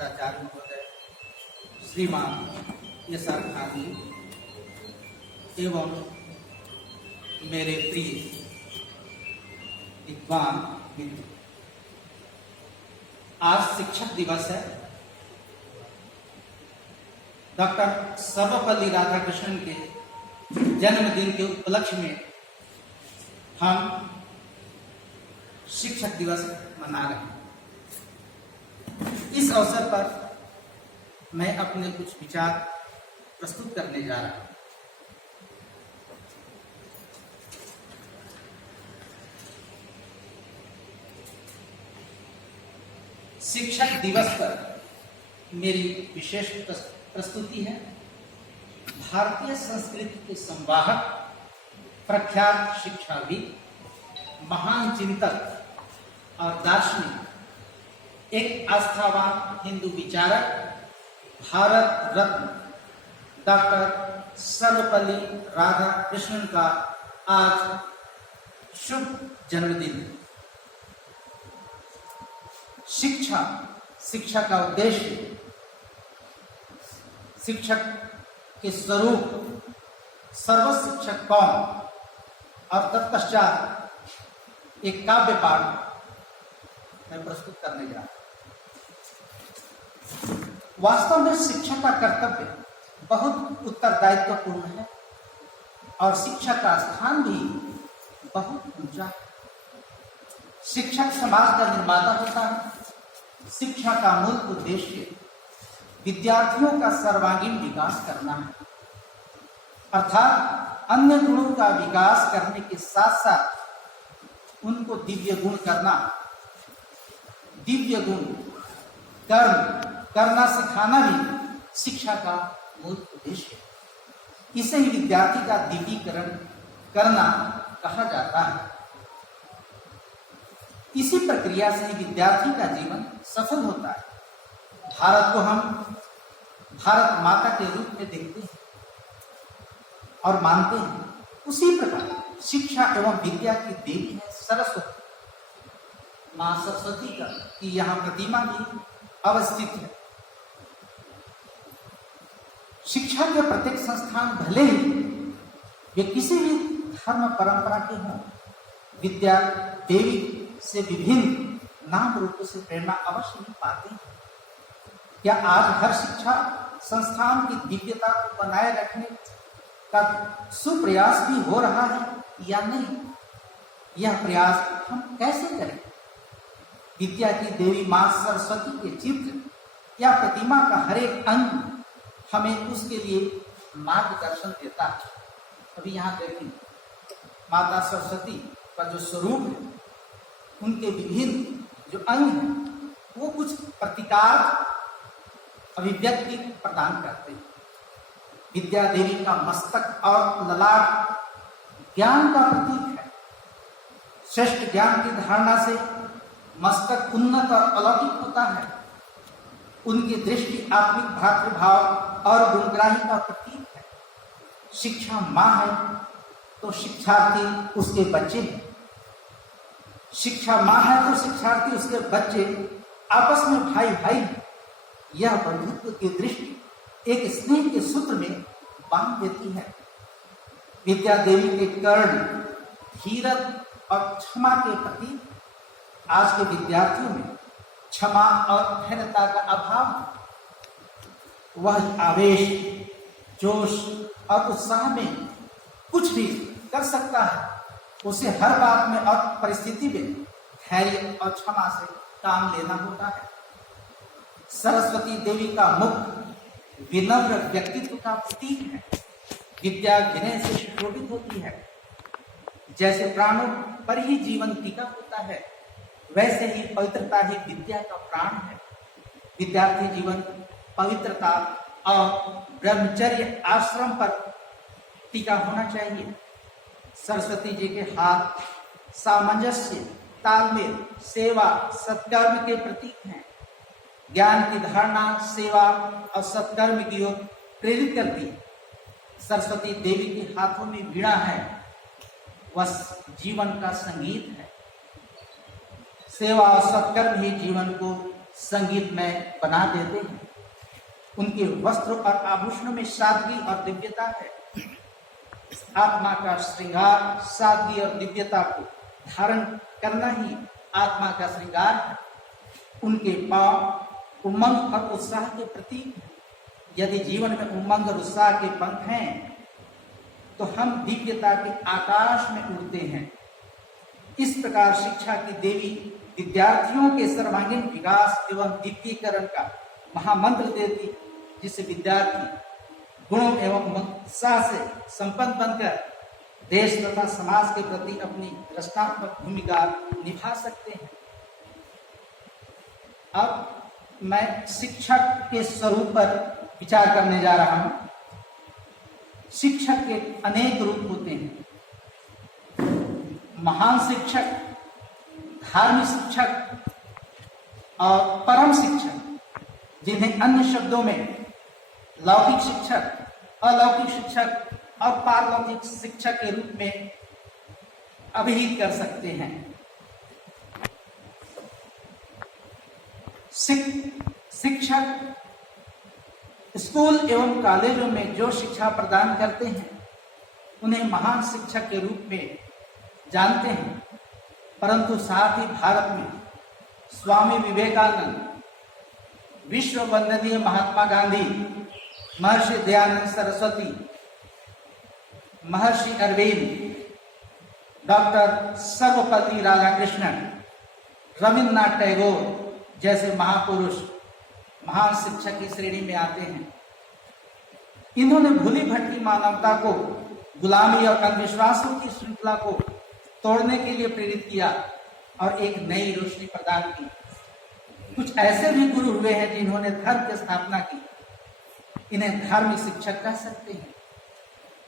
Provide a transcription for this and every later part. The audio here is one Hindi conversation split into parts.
प्राचार्य महोदय श्रीमान एस.आर. खान जी एवं मेरे प्रिय विद्वान मित्र, आज शिक्षक दिवस है। डॉक्टर सर्वपल्ली राधाकृष्णन के जन्मदिन के उपलक्ष्य में हम शिक्षक दिवस मना रहे हैं। इस अवसर पर मैं अपने कुछ विचार प्रस्तुत करने जा रहा हूं। शिक्षक दिवस पर मेरी विशेष प्रस्तुति है भारतीय संस्कृति के संवाहक, प्रख्यात शिक्षाविद, महान चिंतक और दार्शनिक, एक आस्थावान हिंदू विचारक, भारत रत्न डॉक्टर सर्वपल्ली राधाकृष्णन का आज शुभ जन्मदिन। शिक्षा का उद्देश्य, शिक्षक के स्वरूप, सर्व शिक्षक कौन, और तत्पश्चात एक काव्य पाठ मैं प्रस्तुत करने जा रहा हूं। वास्तव में शिक्षा का कर्तव्य बहुत उत्तरदायित्वपूर्ण है और शिक्षा का स्थान भी बहुत ऊंचा है। शिक्षक समाज का निर्माता होता है। शिक्षा का मूल उद्देश्य विद्यार्थियों का सर्वांगीण विकास करना है, अर्थात अन्य गुणों का विकास करने के साथ साथ उनको दिव्य गुण करना, दिव्य गुण कर्म करना सिखाना भी शिक्षा का मूल उद्देश्य है। इसे ही विद्यार्थी का दिव्यीकरण करना कहा जाता है। इसी प्रक्रिया से ही विद्यार्थी का जीवन सफल होता है। भारत को हम भारत माता के रूप में देखते हैं और मानते हैं। उसी प्रकार शिक्षा एवं विद्या की देवी है सरस्वती, मां सरस्वती की यहाँ प्रतिमा भी अवस्थित है। शिक्षा के प्रत्येक संस्थान भले ही वे किसी भी धर्म परंपरा के हों, विद्या देवी से विभिन्न नाम रूपों से प्रेरणा अवश्य ही पाते हैं। क्या आज हर शिक्षा संस्थान की दिव्यता को बनाए रखने का सुप्रयास भी हो रहा है या नहीं? यह प्रयास हम कैसे करें? विद्या की देवी मां सरस्वती के चित्र या प्रतिमा का हर एक अंग हमें उसके लिए मार्गदर्शन देता है। अभी यहाँ देखें, माता सरस्वती का जो स्वरूप है, उनके विभिन्न जो अंग हैं वो कुछ प्रतिकार अभिव्यक्ति प्रदान करते हैं। विद्या देवी का मस्तक और ललाट ज्ञान का प्रतीक है। श्रेष्ठ ज्ञान की धारणा से मस्तक उन्नत और अलौकिक होता है। उनकी दृष्टि आत्मिक भातृभाव और गुणग्राही का प्रतीक है। शिक्षा मां है तो शिक्षार्थी उसके बच्चे हैं। शिक्षा मां है तो शिक्षार्थी उसके बच्चे आपस में भाई भाई हैं। यह बंधुत्व की दृष्टि एक स्नेह के सूत्र में बांध देती है। विद्या देवी के कर्ण धीरज और क्षमा के प्रति आज के विद्यार्थियों में क्षमा और धैर्यता का अभाव है। वह आवेश, जोश और उत्साह में कुछ भी कर सकता है। उसे हर बात में और परिस्थिति में धैर्य और क्षमा से काम लेना होता है। सरस्वती देवी का मुख विनम्र व्यक्तित्व का प्रतीक है। विद्या विनय से सुशोभित होती है। जैसे प्राणों पर ही जीवन टीका होता है, वैसे ही पवित्रता ही विद्या का प्राण है। विद्यार्थी जीवन पवित्रता और ब्रह्मचर्य आश्रम पर टीका होना चाहिए। सरस्वती जी के हाथ सामंजस्य, तालमेल, सेवा, सत्कर्म के प्रतीक हैं। ज्ञान की धारणा सेवा और सत्कर्म की ओर प्रेरित करती है। सरस्वती देवी के हाथों में वीणा है, वह जीवन का संगीत है। सेवा और सत्कर्म ही जीवन को संगीतमय बना देते हैं। उनके वस्त्र और आभूषणों में सादगी और दिव्यता है। आत्मा का श्रृंगार सादगी और दिव्यता को धारण करना ही आत्मा का श्रृंगार है। उनके पांव उमंग और उत्साह के प्रतीक हैं। यदि जीवन में उमंग और उत्साह के पंख हैं तो हम दिव्यता के आकाश में उड़ते हैं। इस प्रकार शिक्षा की देवी विद्यार्थियों के सर्वांगीण विकास एवं दिव्यीकरण का महामंत्र देती, जिससे विद्यार्थी गुणों एवं उत्साह से संपन्न बनकर देश तथा समाज के प्रति अपनी रचनात्मक भूमिका निभा सकते हैं। अब मैं शिक्षक के स्वरूप पर विचार करने जा रहा हूं। शिक्षक के अनेक रूप होते हैं। महान शिक्षक, धार्मिक शिक्षक और परम शिक्षक, जिन्हें अन्य शब्दों में लौकिक शिक्षक, अलौकिक शिक्षक और पारलौकिक शिक्षक के रूप में अभिहित कर सकते हैं। शिक्षक स्कूल एवं कॉलेजों में जो शिक्षा प्रदान करते हैं उन्हें महान शिक्षक के रूप में जानते हैं, परंतु साथ ही भारत में स्वामी विवेकानंद, विश्व वंदनीय महात्मा गांधी, महर्षि दयानंद सरस्वती, महर्षि अरविंद, डॉक्टर सर्वपल्ली राधाकृष्णन, रविन्द्रनाथ टैगोर जैसे महापुरुष महान शिक्षक की श्रेणी में आते हैं। इन्होंने भूली भटकी मानवता को गुलामी और अंधविश्वासों की श्रृंखला को तोड़ने के लिए प्रेरित किया और एक नई रोशनी प्रदान की। कुछ ऐसे भी गुरु हुए हैं जिन्होंने धर्म की स्थापना की। इन्हें धार्मिक शिक्षक कह सकते हैं।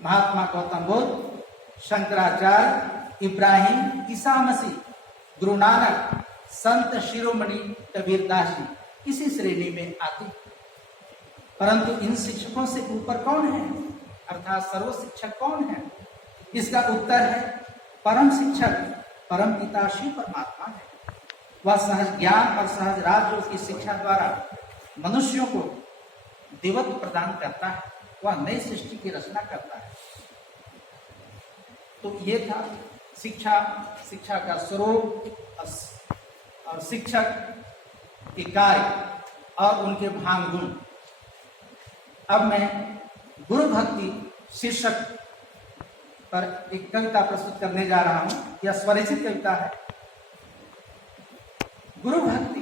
महात्मा गौतम बुद्ध, शंकराचार्य, इब्राहिम, ईसा मसीह, गुरु नानक, संत शिरोमणि कबीरदास जी इसी श्रेणी में आते हैं। परंतु इन शिक्षकों से ऊपर कौन है, अर्थात सर्व शिक्षक कौन है? इसका उत्तर है परम शिक्षक, परम पिता श्री परमात्मा है। वह सहज ज्ञान और सहज राजयोग की शिक्षा द्वारा मनुष्यों को दिव्यत्व प्रदान करता है। वह नई सृष्टि की रचना करता है। तो ये था शिक्षा का स्वरूप और शिक्षक के कार्य और उनके भान गुण। अब मैं गुरु भक्ति शीर्षक पर एक कविता प्रस्तुत करने जा रहा हूं। यह स्वरचित कविता है। गुरु भक्ति,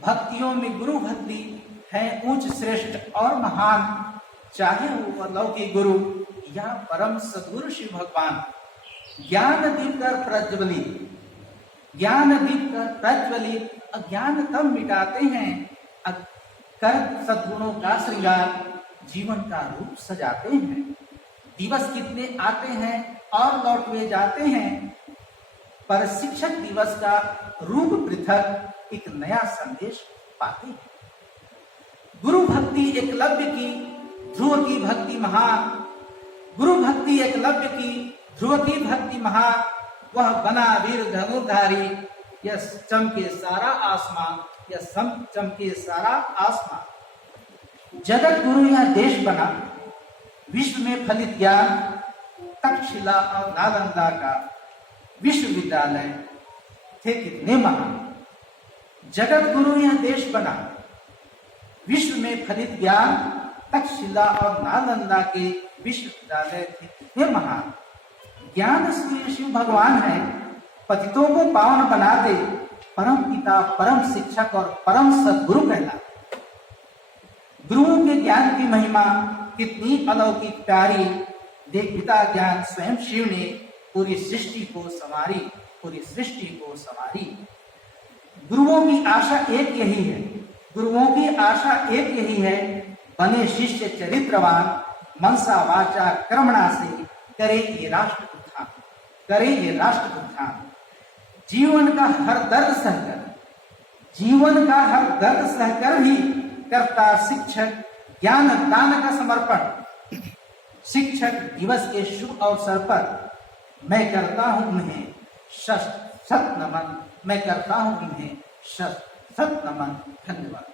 भक्तियों में गुरु भक्ति है ऊंच श्रेष्ठ और महान, चाहे वो अलौकिक गुरु या परम सद्गुरु शिव भगवान। ज्ञान दीप कर प्रज्वलित, ज्ञान दीप कर प्रज्वलित अज्ञान तब मिटाते हैं, कर सद्गुणों का श्रृंगार जीवन का रूप सजाते हैं। दिवस कितने आते हैं और लौट हुए जाते हैं, पर शिक्षक दिवस का रूप पृथक एक नया संदेश पाते हैं। गुरु भक्ति एकलव्य की ध्रुव की भक्ति महान, गुरु भक्ति एकलव्य की ध्रुव की भक्ति महान। वह बना वीर धनुर्धारी, यह चमके सारा आसमान, यह चमके सारा आसमान। जगत गुरु यह देश बना, विश्व में फलित ज्ञान, तक्षशिला और नालंदा का विश्वविद्यालय थे कितने महान। जगत गुरु यह देश बना, विश्व में फलित ज्ञान, तक्षशिला और नालंदा के विश्वविद्यालय थे कितने महान। ज्ञान श्री शिव भगवान है, पतितों को पावन बना दे, परम पिता, परम शिक्षक और परम सद्गुरु कहलाते। गुरुओं के ज्ञान की महिमा कितनी अलौकिक प्यारी, देख पिता ज्ञान स्वयं शिव ने पूरी सृष्टि को संवारी, पूरी सृष्टि को संवारी। गुरुओं की आशा एक यही है, गुरुओं की आशा एक यही है, बने शिष्य चरित्रवान, मनसा वाचा कर्मणा से करे ये राष्ट्र उत्थान, करे ये राष्ट्र उत्थान। जीवन का हर दर्द सहकर, जीवन का हर दर्द सहकर भी करता शिक्षक ज्ञान दान का समर्पण। शिक्षक दिवस के शुभ अवसर पर मैं करता हूं उन्हें शत शत नमन, मैं करता हूं उन्हें शत सत नमन, धन्यवाद।